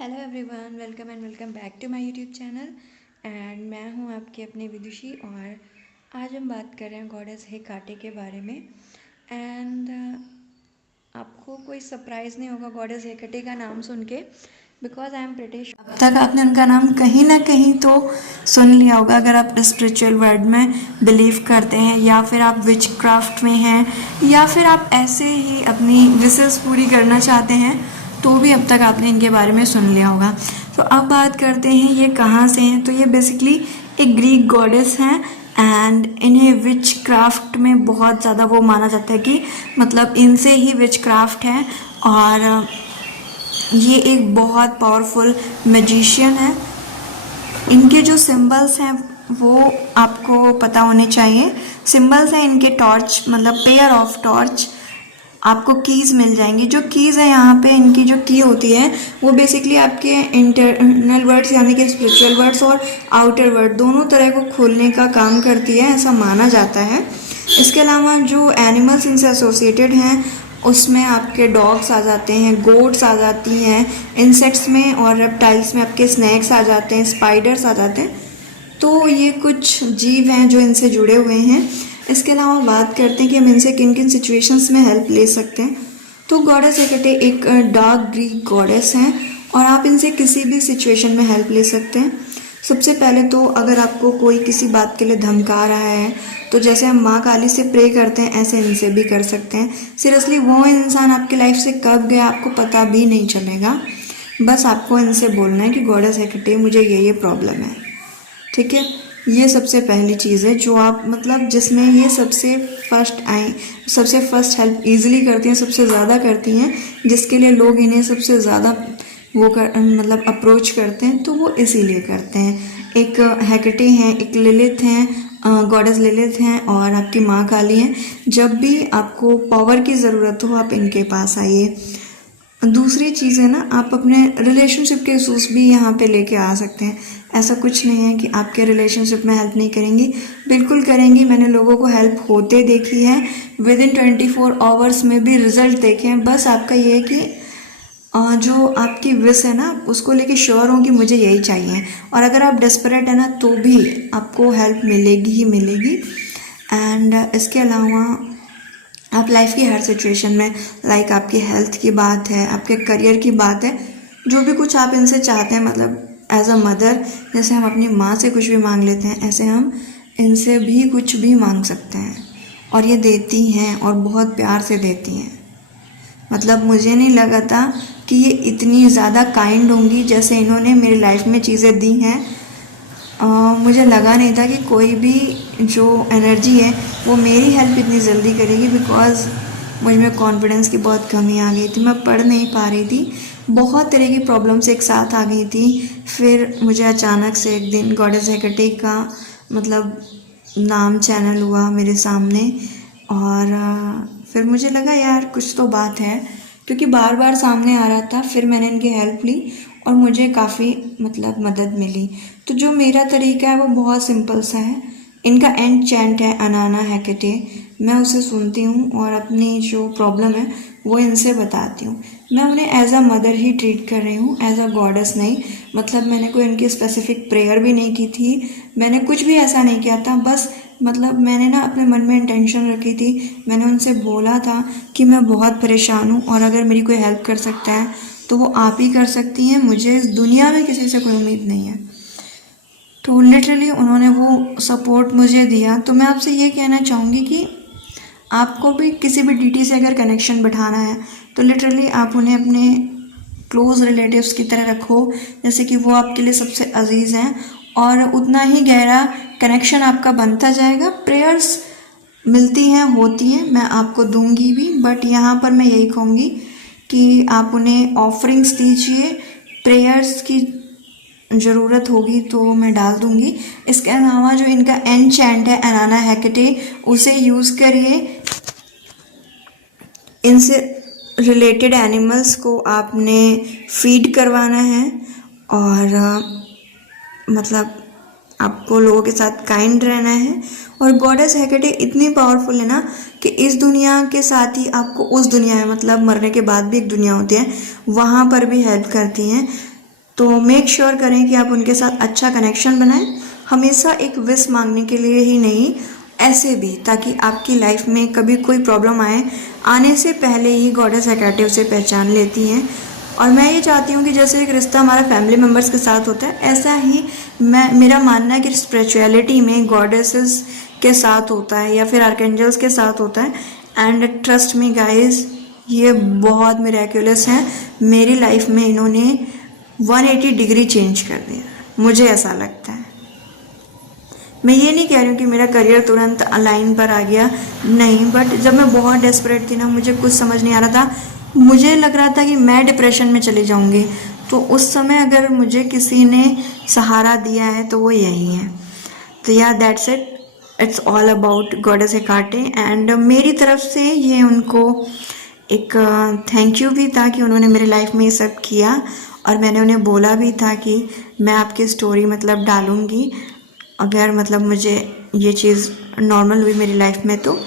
Hello everyone, welcome back to my YouTube channel. And मैं हूं आपकी अपनी विदुषी और आज हम बात कर रहे हैं गॉडेस हेकाटे के बारे में। एंड आपको कोई सरप्राइज़ नहीं होगा गॉडेस हेकाटे का नाम सुन के, बिकॉज आई एम ब्रिटिश। अब तक आपने उनका नाम कहीं ना कहीं तो सुन लिया होगा अगर आप स्पिरिचुअल वर्ल्ड में बिलीव करते हैं, या फिर आप विच क्राफ्ट में हैं, या फिर आप ऐसे ही अपनी विशेस पूरी करना चाहते हैं, तो भी अब तक आपने इनके बारे में सुन लिया होगा। तो अब बात करते हैं ये कहाँ से हैं। तो ये बेसिकली एक ग्रीक गॉडेस हैं एंड इन्हें विच क्राफ्ट में बहुत ज़्यादा वो माना जाता है कि मतलब इनसे ही विच क्राफ्ट है। और ये एक बहुत पावरफुल मैजिशियन है। इनके जो सिंबल्स हैं वो आपको पता होने चाहिए। सिंबल्स हैं इनके टॉर्च, मतलब पेयर ऑफ टॉर्च। आपको कीज़ मिल जाएंगी। जो कीज़ है यहाँ पे, इनकी जो की होती है वो बेसिकली आपके इंटरनल वर्ड्स यानी कि स्पिरिचुअल वर्ड्स और आउटर वर्ड दोनों तरह को खोलने का काम करती है, ऐसा माना जाता है। इसके अलावा जो एनिमल्स इनसे एसोसिएटेड हैं उसमें आपके डॉग्स आ जाते हैं, गोट्स आ जाती हैं, इंसेक्ट्स में और रेप्टाइल्स में आपके स्नैक्स आ जाते हैं, स्पाइडर्स आ जाते हैं। तो ये कुछ जीव हैं जो इनसे जुड़े हुए हैं। इसके अलावा बात करते हैं कि हम इनसे किन किन सिचुएशंस में हेल्प ले सकते हैं। तो गॉडेस हेकाटे एक डार्क ग्रीक गॉडेस हैं और आप इनसे किसी भी सिचुएशन में हेल्प ले सकते हैं। सबसे पहले तो अगर आपको कोई किसी बात के लिए धमका रहा है, तो जैसे हम माँ काली से प्रे करते हैं ऐसे इनसे भी कर सकते हैं। सीरियसली वो इंसान आपकी लाइफ से कब गया आपको पता भी नहीं चलेगा। बस आपको इनसे बोलना है कि गॉडेस हेकाटे मुझे ये प्रॉब्लम है, ठीक है। ये सबसे पहली चीज़ है जो आप मतलब जिसमें ये सबसे फर्स्ट हेल्प इजीली करती हैं, सबसे ज़्यादा करती हैं, जिसके लिए लोग इन्हें सबसे ज़्यादा मतलब अप्रोच करते हैं, तो वो इसीलिए करते हैं। एक हेकाटे हैं, एक लिलिथ हैं, गॉडेस लिलिथ हैं और आपकी माँ काली हैं। जब भी आपको पावर की ज़रूरत हो आप इनके पास आइए। दूसरी चीज़ है ना, आप अपने रिलेशनशिप के इशूज़ भी यहाँ पे लेके आ सकते हैं। ऐसा कुछ नहीं है कि आपके रिलेशनशिप में हेल्प नहीं करेंगी, बिल्कुल करेंगी। मैंने लोगों को हेल्प होते देखी है, विद इन 24 आवर्स में भी रिजल्ट देखे हैं। बस आपका ये है कि जो आपकी विश है ना उसको लेके श्योर हो कि मुझे यही चाहिए, और अगर आप डेस्परेट है ना तो भी आपको हेल्प मिलेगी ही मिलेगी। एंड इसके अलावा आप लाइफ की हर सिचुएशन में, लाइक आपकी हेल्थ की बात है, आपके करियर की बात है, जो भी कुछ आप इनसे चाहते हैं, मतलब एज अ मदर जैसे हम अपनी माँ से कुछ भी मांग लेते हैं, ऐसे हम इनसे भी कुछ भी मांग सकते हैं और ये देती हैं और बहुत प्यार से देती हैं। मतलब मुझे नहीं लगा था कि ये इतनी ज़्यादा काइंड होंगी जैसे इन्होंने मेरी लाइफ में चीज़ें दी हैं। मुझे लगा नहीं था कि कोई भी जो एनर्जी है वो मेरी हेल्प इतनी जल्दी करेगी, बिकॉज़ मुझ में कॉन्फिडेंस की बहुत कमी आ गई थी। मैं पढ़ नहीं पा रही थी, बहुत तरह की प्रॉब्लम्स एक साथ आ गई थी। फिर मुझे अचानक से एक दिन गॉडेस हेकाटे का मतलब नाम चैनल हुआ मेरे सामने, और फिर मुझे लगा यार कुछ तो बात है, क्योंकि बार बार सामने आ रहा था। फिर मैंने इनकी हेल्प ली और मुझे काफ़ी मतलब मदद मिली। तो जो मेरा तरीका है वो बहुत सिंपल सा है। इनका एंड चैंट है अनाना हेकाटे, मैं उसे सुनती हूँ और अपनी जो प्रॉब्लम है वो इनसे बताती हूँ। मैं उन्हें एज अ मदर ही ट्रीट कर रही हूँ, एज अ गॉडेस नहीं। मतलब मैंने कोई इनकी स्पेसिफिक प्रेयर भी नहीं की थी, मैंने कुछ भी ऐसा नहीं किया था। बस मतलब मैंने ना अपने मन में इंटेंशन रखी थी। मैंने उनसे बोला था कि मैं बहुत परेशान हूँ और अगर मेरी कोई हेल्प कर सकता है तो वो आप ही कर सकती हैं, मुझे इस दुनिया में किसी से कोई उम्मीद नहीं है। तो लिटरली उन्होंने वो सपोर्ट मुझे दिया। तो मैं आपसे ये कहना चाहूँगी कि आपको भी किसी भी डीटी से अगर कनेक्शन बिठाना है तो लिटरली आप उन्हें अपने क्लोज़ रिलेटिव्स की तरह रखो, जैसे कि वो आपके लिए सबसे अजीज़ हैं, और उतना ही गहरा कनेक्शन आपका बनता जाएगा। प्रेयर्स मिलती हैं, होती हैं, मैं आपको दूंगी भी, बट यहाँ पर मैं यही कहूँगी कि आप उन्हें ऑफरिंग्स दीजिए। प्रेयर्स की ज़रूरत होगी तो मैं डाल दूंगी। इसके अलावा जो इनका एनचैंट है अनाना हेकाटे, उसे यूज़ करिए। इनसे रिलेटेड एनिमल्स को आपने फीड करवाना है, और मतलब आपको लोगों के साथ काइंड रहना है। और गॉडेस हेकाटे इतनी पावरफुल है ना कि इस दुनिया के साथ ही आपको उस दुनिया में, मतलब मरने के बाद भी एक दुनिया होती है, वहाँ पर भी हेल्प करती हैं। तो मेक श्योर करें कि आप उनके साथ अच्छा कनेक्शन बनाएं, हमेशा एक विश मांगने के लिए ही नहीं, ऐसे भी, ताकि आपकी लाइफ में कभी कोई प्रॉब्लम आने से पहले ही गॉडेस हेकाटे उसे पहचान लेती हैं। और मैं ये चाहती हूँ कि जैसे एक रिश्ता हमारा फैमिली मेम्बर्स के साथ होता है, ऐसा ही मेरा मानना है कि स्पिरिचुअलिटी में गॉडेसेस के साथ होता है या फिर आर्कएंजल्स के साथ होता है। एंड ट्रस्ट मी गाइज, ये बहुत मिरेक्युलस हैं। मेरी लाइफ में इन्होंने 180 डिग्री चेंज कर दिया, मुझे ऐसा लगता है। मैं ये नहीं कह रही हूँ कि मेरा करियर तुरंत लाइन पर आ गया, नहीं, बट जब मैं बहुत डेस्परेट थी ना, मुझे कुछ समझ नहीं आ रहा था, मुझे लग रहा था कि मैं डिप्रेशन में चली जाऊँगी, तो उस समय अगर मुझे किसी ने सहारा दिया है तो वो यही है। तो या that's it, it's all about goddess Hecate. And मेरी तरफ से ये उनको एक थैंक यू भी था कि उन्होंने मेरी लाइफ में ये सब किया, और मैंने उन्हें बोला भी था कि मैं आपकी स्टोरी मतलब डालूँगी अगर मतलब मुझे ये चीज़ नॉर्मल हुई मेरी लाइफ में। तो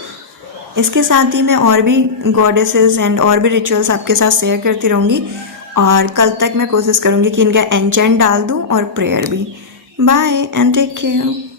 इसके साथ ही मैं और भी गॉडेसेस एंड और भी रिचुअल्स आपके साथ शेयर करती रहूँगी, और कल तक मैं कोशिश करूँगी कि इनका एंचेंट डाल दूँ और प्रेयर भी। Bye and take care.